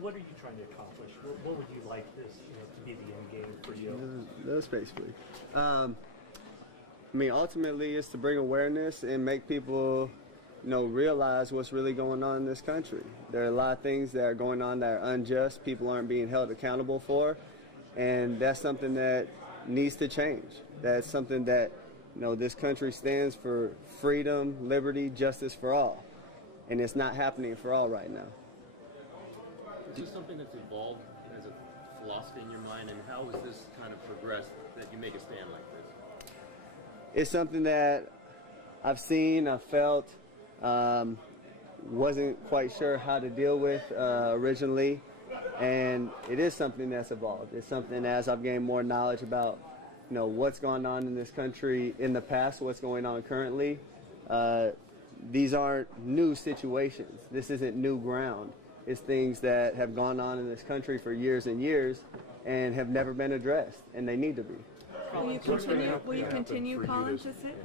What are you trying to accomplish? What would you like this, to be the end game for you? That's basically. Ultimately, it's to bring awareness and make people, realize what's really going on in this country. There are a lot of things that are going on that are unjust. People aren't being held accountable for, and that's something that needs to change. That's something that, this country stands for: freedom, liberty, justice for all, and it's not happening for all right now. Is this something that's evolved as a philosophy in your mind, and how has this kind of progressed that you make a stand like this? It's something that I've seen, I've felt, wasn't quite sure how to deal with originally, and it is something that's evolved. It's something, as I've gained more knowledge about, what's gone on in this country in the past, what's going on currently. These aren't new situations. This isn't new ground. It's things that have gone on in this country for years and years and have never been addressed, and they need to be. Will you continue, Colin, to sit?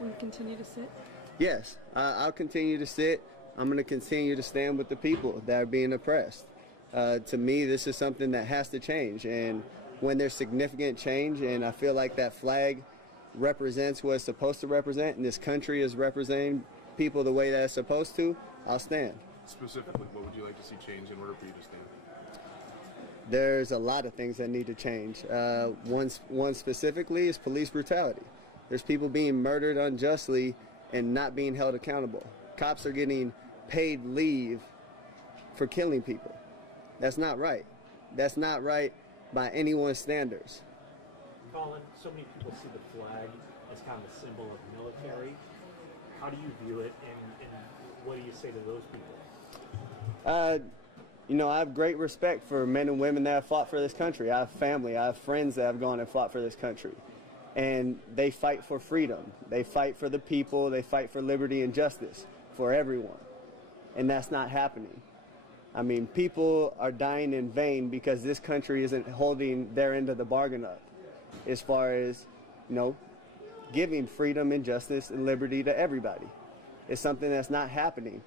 Will you continue to sit? Yes, I'll continue to sit. I'm going to continue to stand with the people that are being oppressed. To me, this is something that has to change, and when there's significant change, and I feel like that flag represents what it's supposed to represent, and this country is representing people the way that it's supposed to, I'll stand. Specifically, what would you like to see change in order for you to stand? There's a lot of things that need to change. One specifically is police brutality. There's people being murdered unjustly and not being held accountable. Cops are getting paid leave for killing people. That's not right. That's not right by anyone's standards. Colin, so many people see the flag as kind of a symbol of military. How do you view it, and what do you say to those people? I have great respect for men and women that have fought for this country. I have family, I have friends that have gone and fought for this country. And they fight for freedom. They fight for the people. They fight for liberty and justice for everyone. And that's not happening. People are dying in vain because this country isn't holding their end of the bargain up as far as, giving freedom and justice and liberty to everybody. It's something that's not happening.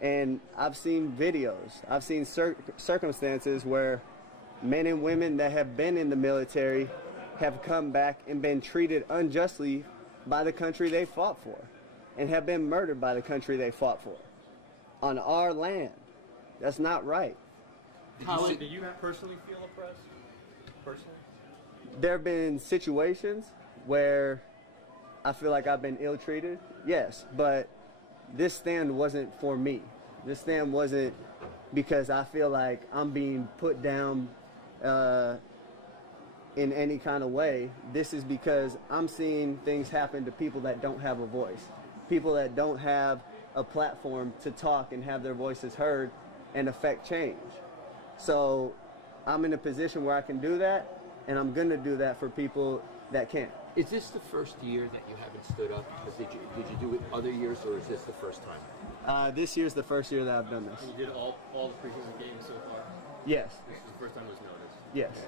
And I've seen videos, I've seen circumstances where men and women that have been in the military have come back and been treated unjustly by the country they fought for, and have been murdered by the country they fought for on our land. That's not right. Did you personally feel oppressed? Personally? There have been situations where I feel like I've been ill-treated, yes, but this stand wasn't for me. This stand wasn't because I feel like I'm being put down in any kind of way. This is because I'm seeing things happen to people that don't have a voice, people that don't have a platform to talk and have their voices heard and affect change. So I'm in a position where I can do that, and I'm going to do that for people that can't. Is this the first year that you haven't stood up? Did you do it other years, or is this the first time? This year's the first year that I've done this. And you did all the preseason games so far? Yes. This is the first time it was noticed? Yes.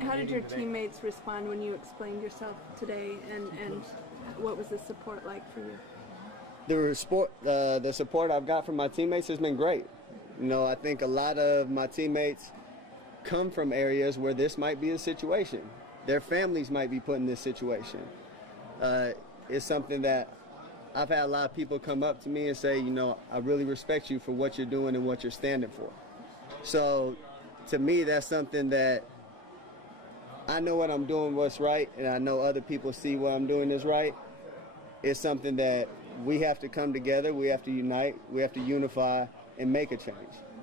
How did your teammates respond when you explained yourself today, and what was the support like for you? The support I've got from my teammates has been great. I think a lot of my teammates come from areas where this might be a situation. Their families might be put in this situation. It's something that I've had a lot of people come up to me and say, I really respect you for what you're doing and what you're standing for. So to me, that's something that I know what I'm doing, what's right, and I know other people see what I'm doing is right. It's something that we have to come together, we have to unite, we have to unify and make a change.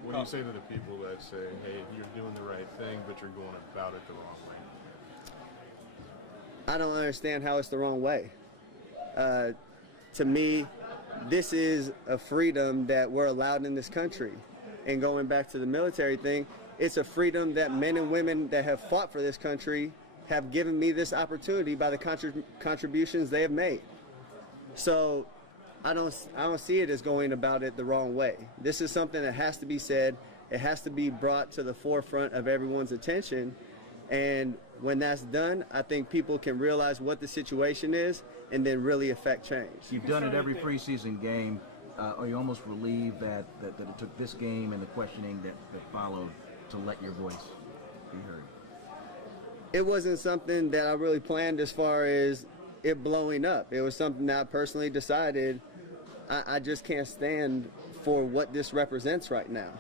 What do you say to the people that say, hey, you're doing the right thing, but you're going about it the wrong way? I don't understand how it's the wrong way. To me, this is a freedom that we're allowed in this country. And going back to the military thing, it's a freedom that men and women that have fought for this country have given me this opportunity by the contributions they have made. So I don't see it as going about it the wrong way. This is something that has to be said. It has to be brought to the forefront of everyone's attention. And when that's done, I think people can realize what the situation is and then really affect change. You've done it every preseason game. are you almost relieved that it took this game and the questioning that followed to let your voice be heard? It wasn't something that I really planned as far as it blowing up. It was something that I personally decided I just can't stand for what this represents right now.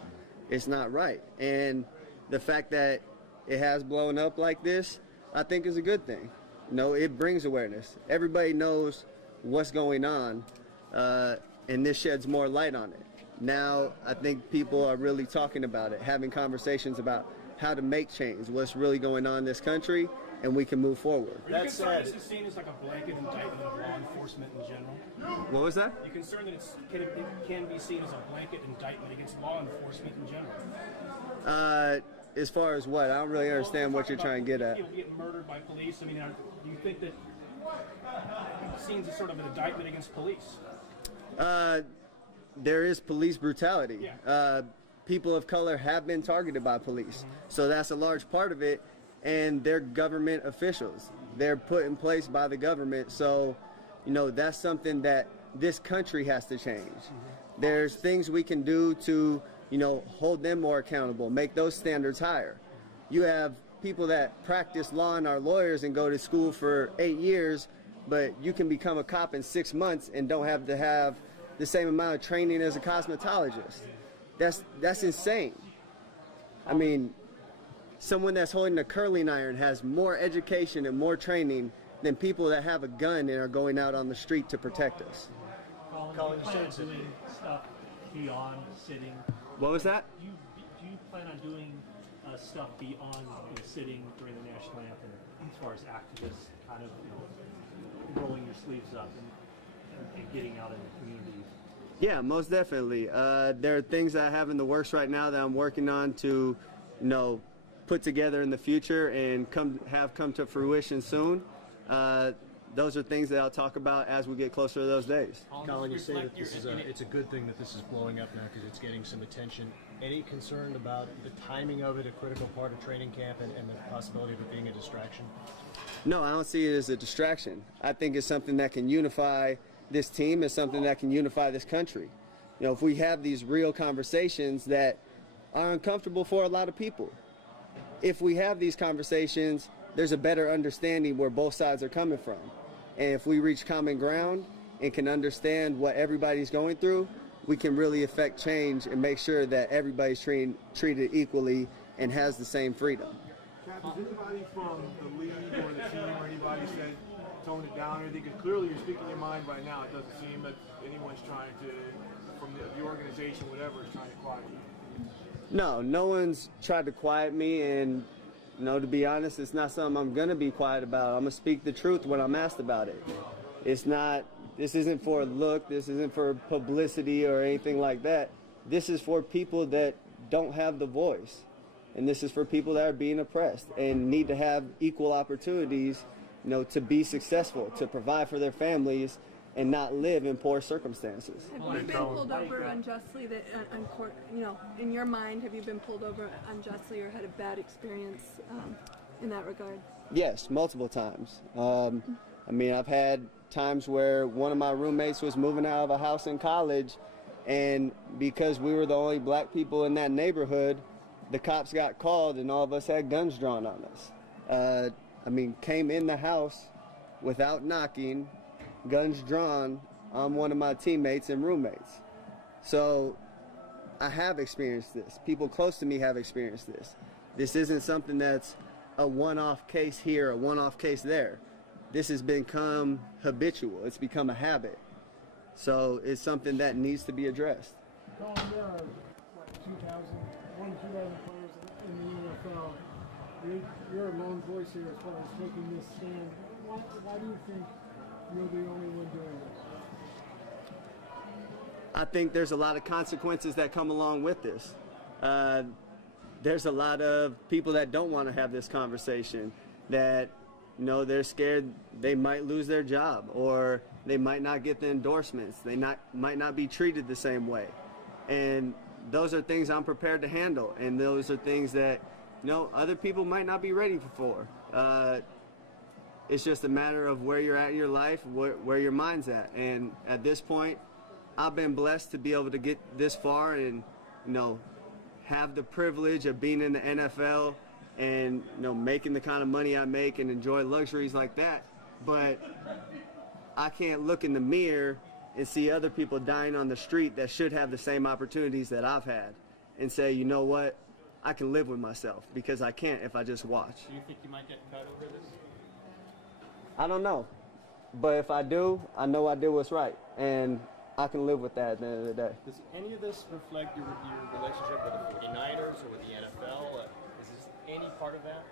It's not right. And the fact that it has blown up like this, I think is a good thing. You know, it brings awareness. Everybody knows what's going on, and this sheds more light on it. Now, I think people are really talking about it, having conversations about how to make change, what's really going on in this country, and we can move forward. Are you concerned this is seen as like a blanket indictment of law enforcement in general? What was that? Are you concerned that it can be seen as a blanket indictment against law enforcement in general? As far as what? I don't really understand what you're trying to get at. People getting murdered by police. I mean, do you think that it's seen as sort of an indictment against police? There is police brutality. Yeah. People of color have been targeted by police. So that's a large part of it, and they're government officials. They're put in place by the government. So, you know, that's something that this country has to change. There's things we can do to, you know, hold them more accountable, make those standards higher. You have people that practice law and are lawyers and go to school for 8 years, but you can become a cop in 6 months and don't have to have the same amount of training as a cosmetologist. That's insane. I mean, someone that's holding a curling iron has more education and more training than people that have a gun and are going out on the street to protect us. Colin, you plan on doing stuff beyond sitting? What was that? Do you plan on doing stuff beyond sitting during the national anthem, as far as activists kind of rolling your sleeves up and getting out in the community? Yeah, most definitely. There are things that I have in the works right now that I'm working on to, you know, put together in the future and come to fruition soon. Those are things that I'll talk about as we get closer to those days. Colin, you say that this is it's a good thing that this is blowing up now because it's getting some attention. Any concern about the timing of it, a critical part of training camp, and the possibility of it being a distraction? No, I don't see it as a distraction. I think it's something that can unify this team. It's something that can unify this country. You know, if we have these real conversations that are uncomfortable for a lot of people, if we have these conversations, there's a better understanding where both sides are coming from. And if we reach common ground and can understand what everybody's going through, we can really affect change and make sure that everybody's treated equally and has the same freedom. Cap, has anybody from the league or the team or anybody said tone it down or anything? Because clearly you're speaking your mind right now. It doesn't seem that anyone's trying to, from the organization, whatever, is trying to quiet you. No one's tried to quiet me, and you know, to be honest, it's not something I'm gonna be quiet about. I'm gonna speak the truth when I'm asked about it. This isn't for a look, this isn't for publicity or anything like that. This is for people that don't have the voice. And this is for people that are being oppressed and need to have equal opportunities, you know, to be successful, to provide for their families and not live in poor circumstances. Have you been pulled over unjustly on court? You know, in your mind, have you been pulled over unjustly or had a bad experience in that regard? Yes, multiple times. I mean, I've had times where one of my roommates was moving out of a house in college, and because we were the only black people in that neighborhood, the cops got called and all of us had guns drawn on us. I mean, came in the house without knocking, guns drawn on one of my teammates and roommates. So I have experienced this. People close to me have experienced this. This isn't something that's a one-off case here, a one-off case there. This has become habitual. It's become a habit. So it's something that needs to be addressed. Colin, there are, 2,000 players in the NFL. You're a lone voice here as far as taking this stand. Why do you think you're the only one doing this? I think there's a lot of consequences that come along with this. There's a lot of people that don't want to have this conversation, that, you know, they're scared they might lose their job or they might not get the endorsements. They might not be treated the same way. And those are things I'm prepared to handle, and those are things that, you know, other people might not be ready for. It's just a matter of where you're at in your life, where your mind's at. And at this point, I've been blessed to be able to get this far and, have the privilege of being in the NFL and, making the kind of money I make and enjoy luxuries like that. But I can't look in the mirror and see other people dying on the street that should have the same opportunities that I've had and say, you know what, I can live with myself, because I can't if I just watch. Do you think you might get cut over this? I don't know. But if I do, I know I did what's right. And I can live with that at the end of the day. Does any of this reflect your relationship with the 49ers or with the NFL? Is this any part of that?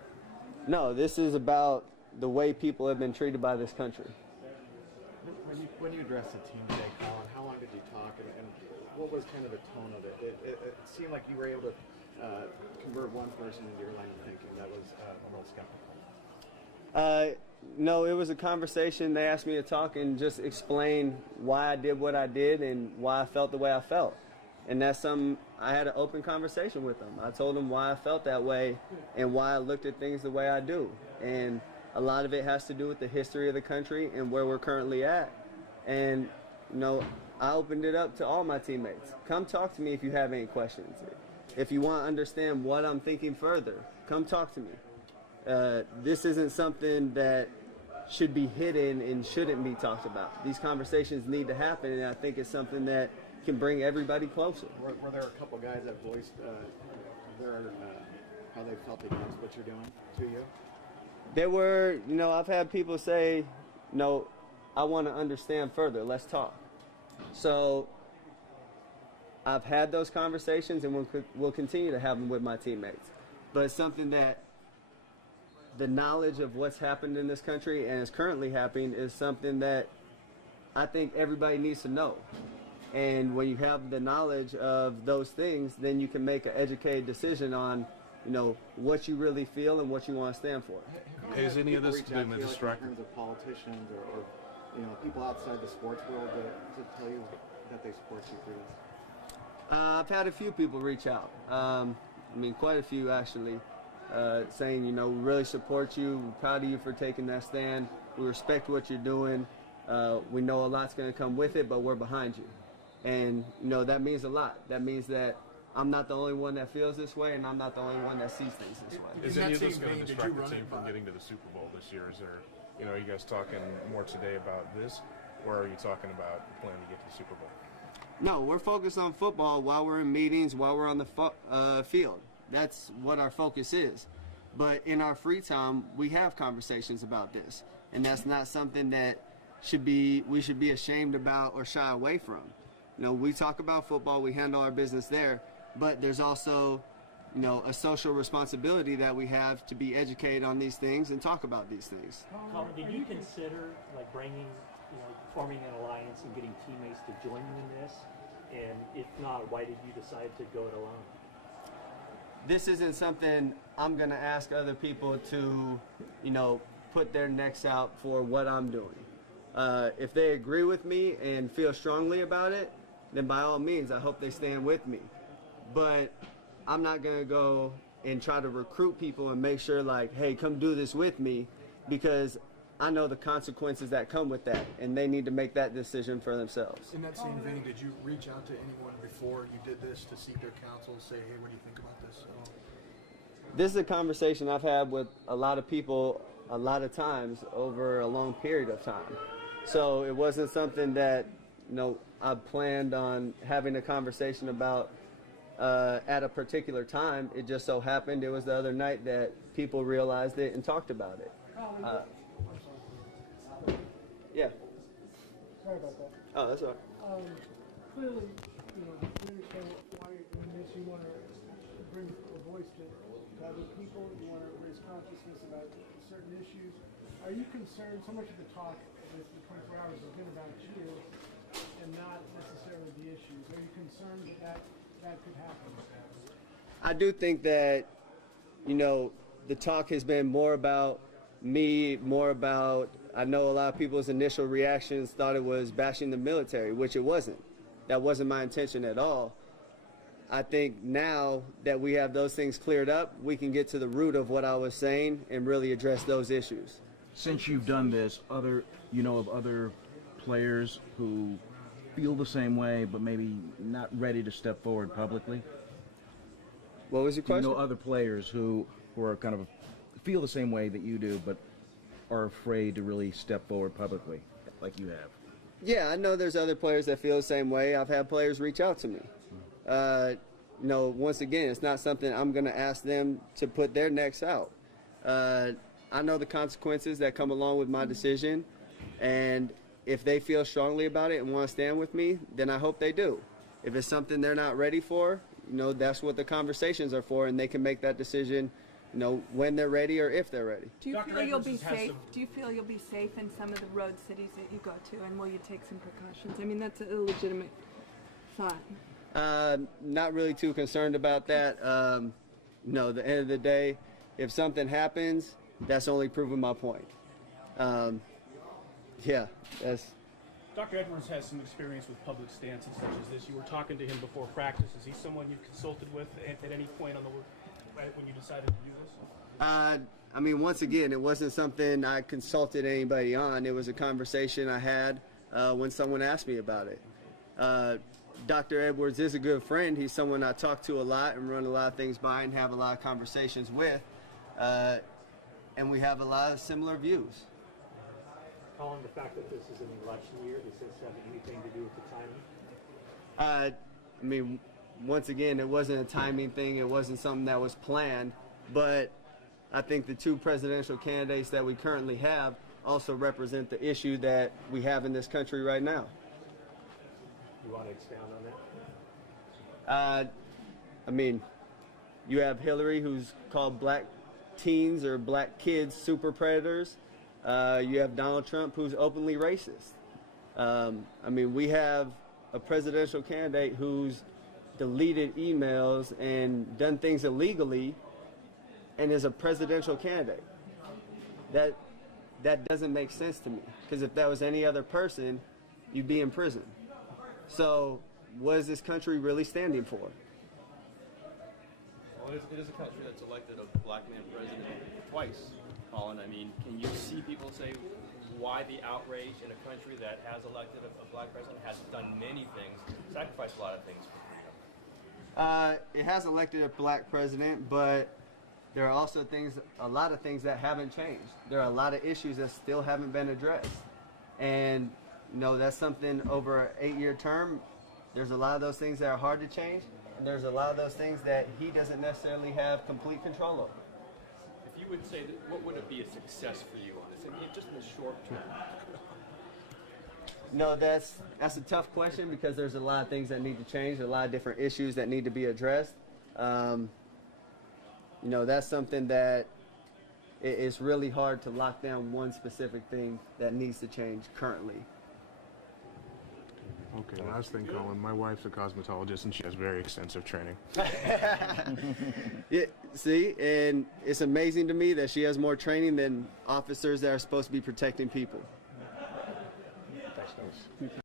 No, this is about the way people have been treated by this country. When you addressed the team today, Colin, how long did you talk, and what was kind of the tone of it? It seemed like you were able to convert one person into your line of thinking that was a little skeptical. No, it was a conversation. They asked me to talk and just explain why I did what I did and why I felt the way I felt. And that's I had an open conversation with them. I told them why I felt that way and why I looked at things the way I do. And a lot of it has to do with the history of the country and where we're currently at. And, I opened it up to all my teammates. Come talk to me if you have any questions. If you want to understand what I'm thinking further, come talk to me. This isn't something that should be hidden and shouldn't be talked about. These conversations need to happen, and I think it's something that can bring everybody closer. Were there a couple guys that voiced how they felt against what you're doing to you? There were, I've had people say, no, I want to understand further. Let's talk. So I've had those conversations, and we'll continue to have them with my teammates. But it's something that the knowledge of what's happened in this country and is currently happening is something that I think everybody needs to know. And when you have the knowledge of those things, then you can make an educated decision on, what you really feel and what you want to stand for. Is any of this been a distraction? In terms of politicians or people outside the sports world to tell you that they support you through this? I've had a few people reach out. Quite a few actually, saying, we really support you. We're proud of you for taking that stand. We respect what you're doing. We know a lot's going to come with it, but we're behind you. And, that means a lot. That means that I'm not the only one that feels this way, and I'm not the only one that sees things this way. Is any of this going to distract the team from getting to the Super Bowl this year? Is there, are you guys talking more today about this, or are you talking about planning to get to the Super Bowl? No, we're focused on football while we're in meetings, while we're on the field. That's what our focus is. But in our free time, we have conversations about this, and that's not something that we should be ashamed about or shy away from. We talk about football, we handle our business there, but there's also, a social responsibility that we have to be educated on these things and talk about these things. Colin, did you consider forming an alliance and getting teammates to join you in this? And if not, why did you decide to go it alone? This isn't something I'm going to ask other people to, put their necks out for what I'm doing. If they agree with me and feel strongly about it, then by all means, I hope they stand with me. But I'm not going to go and try to recruit people and make sure hey, come do this with me, because I know the consequences that come with that, and they need to make that decision for themselves. In that same vein, did you reach out to anyone before you did this to seek their counsel, say, hey, what do you think about this? This is a conversation I've had with a lot of people a lot of times over a long period of time. So it wasn't something that, I planned on having a conversation about at a particular time. It just so happened it was the other night that people realized it and talked about it. Yeah. Sorry about that. Oh, that's all right. Clearly, we understand why in this you want to bring a voice to other people. You want to raise consciousness about certain issues. Are you concerned? So much of the talk of the 24 hours has been about you and not necessarily the issues. Are you concerned that could happen? I do think that, the talk has been more about me, I know a lot of people's initial reactions thought it was bashing the military, which it wasn't. That wasn't my intention at all. I think now that we have those things cleared up, we can get to the root of what I was saying and really address those issues. Since you've done this, of other players who feel the same way, but maybe not ready to step forward publicly? What was your question? You know other players who are kind of feel the same way that you do, but are afraid to really step forward publicly, like you have. Yeah, I know there's other players that feel the same way. I've had players reach out to me. Once again, it's not something I'm going to ask them to put their necks out. I know the consequences that come along with my decision, and if they feel strongly about it and want to stand with me, then I hope they do. If it's something they're not ready for, that's what the conversations are for, and they can make that decision, when they're ready or if they're ready. Do you feel you'll be safe? Do you feel you'll be safe in some of the road cities that you go to, and will you take some precautions? I mean, that's a legitimate thought. Not really too concerned about that. At the end of the day, if something happens, that's only proving my point. That's. Dr. Edwards has some experience with public stances such as this. You were talking to him before practice. Is he someone you consulted with at any point when you decided to do this? Once again, it wasn't something I consulted anybody on. It was a conversation I had when someone asked me about it. Dr. Edwards is a good friend. He's someone I talk to a lot and run a lot of things by and have a lot of conversations with. And we have a lot of similar views. Colin, the fact that this is an election year, does this have anything to do with the timing? Once again, it wasn't a timing thing. It wasn't something that was planned. But I think the two presidential candidates that we currently have also represent the issue that we have in this country right now. You want to expound on that? You have Hillary, who's called black teens or black kids super predators. You have Donald Trump, who's openly racist. We have a presidential candidate who's deleted emails and done things illegally and is a presidential candidate. That doesn't make sense to me, because if that was any other person, you'd be in prison. So what is this country really standing for? Well, it is a country that's elected a black man president twice, Colin. Can you see people say why the outrage in a country that has elected a black president, has done many things, sacrificed a lot of things for freedom? It has elected a black president, but there are also a lot of things that haven't changed. There are a lot of issues that still haven't been addressed. And that's something over an 8-year term. There's a lot of those things that are hard to change, and there's a lot of those things that he doesn't necessarily have complete control over. If you would say that, what would it be a success for you on this? Just in the short term. No, that's a tough question, because there's a lot of things that need to change, a lot of different issues that need to be addressed. That's something that it's really hard to lock down one specific thing that needs to change currently. Okay, last thing, Colin. My wife's a cosmetologist, and she has very extensive training. Yeah, see, and it's amazing to me that she has more training than officers that are supposed to be protecting people.